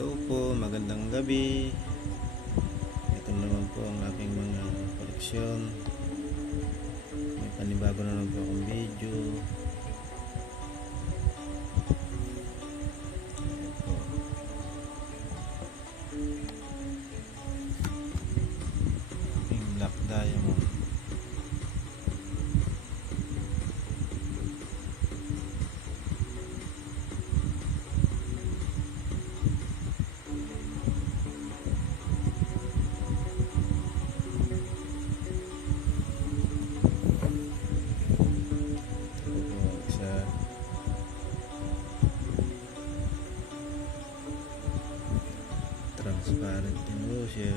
Hello po, magandang gabi. Ito naman po ang aking mga koleksyon. May panibago na naman po akong video. Po. Aking black diamond. Siya.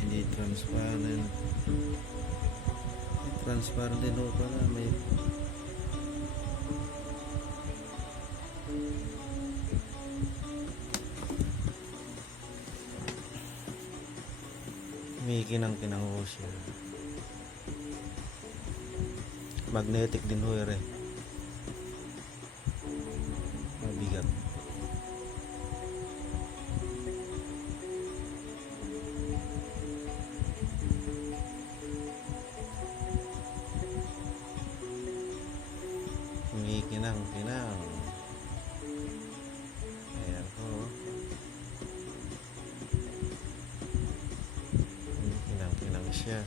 Hindi transparent. Transparent din po pala. May may kinang-kinang ho. Magnetic din ho ere. Siya.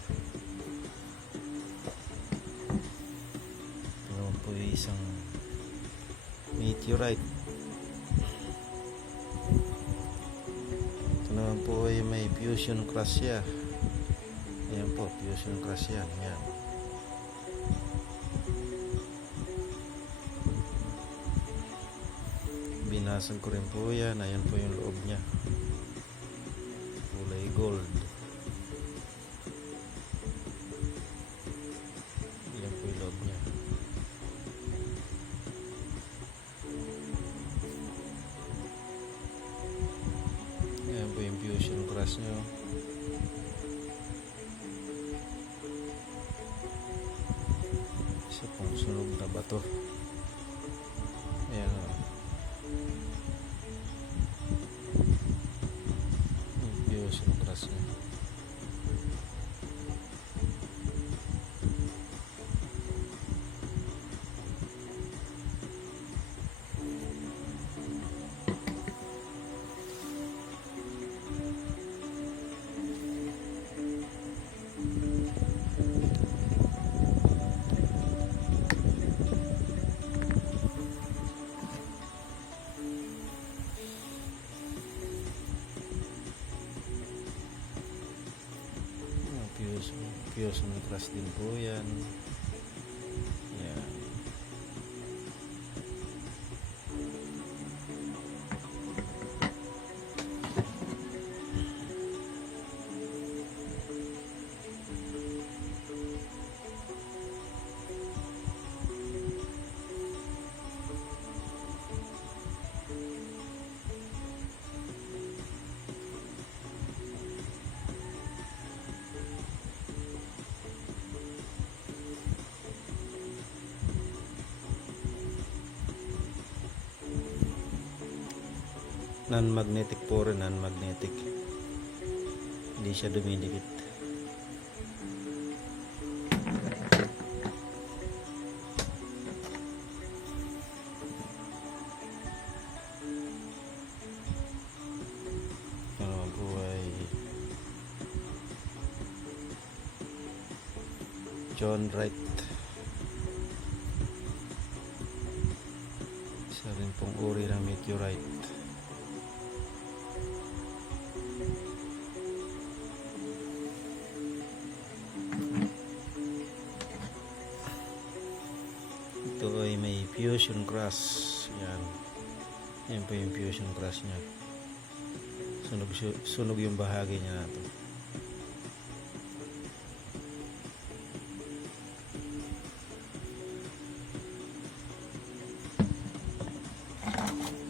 Ito po isang meteorite. Ito naman po ay may fusion crush siya. Ayan po, fusion crush yan. Ayan. Binasag ko rin po yan. Ayan po yung loob niya. Fusion crush niya. oh. Isa pong sunog na bato. Ayan o. Yung fusion crush niya. Fusion, fusion crush din po. Yan. Non-magnetic po rin, non-magnetic. Hindi siya dumidikit. John Wright. Isa rin pong uri ng meteorite. dito ay may fusion grass. Yan. Yan po yung fusion grass nya sunog, sunog yung bahagi nya na to.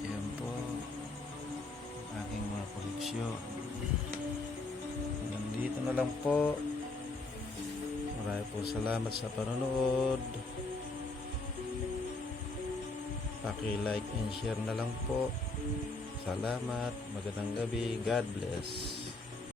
Yan po. Aking mga koleksyon. Hanggang dito na lang po. Maraming po salamat sa panonood. Paki-like and share na lang po. Salamat. Magandang gabi. God bless.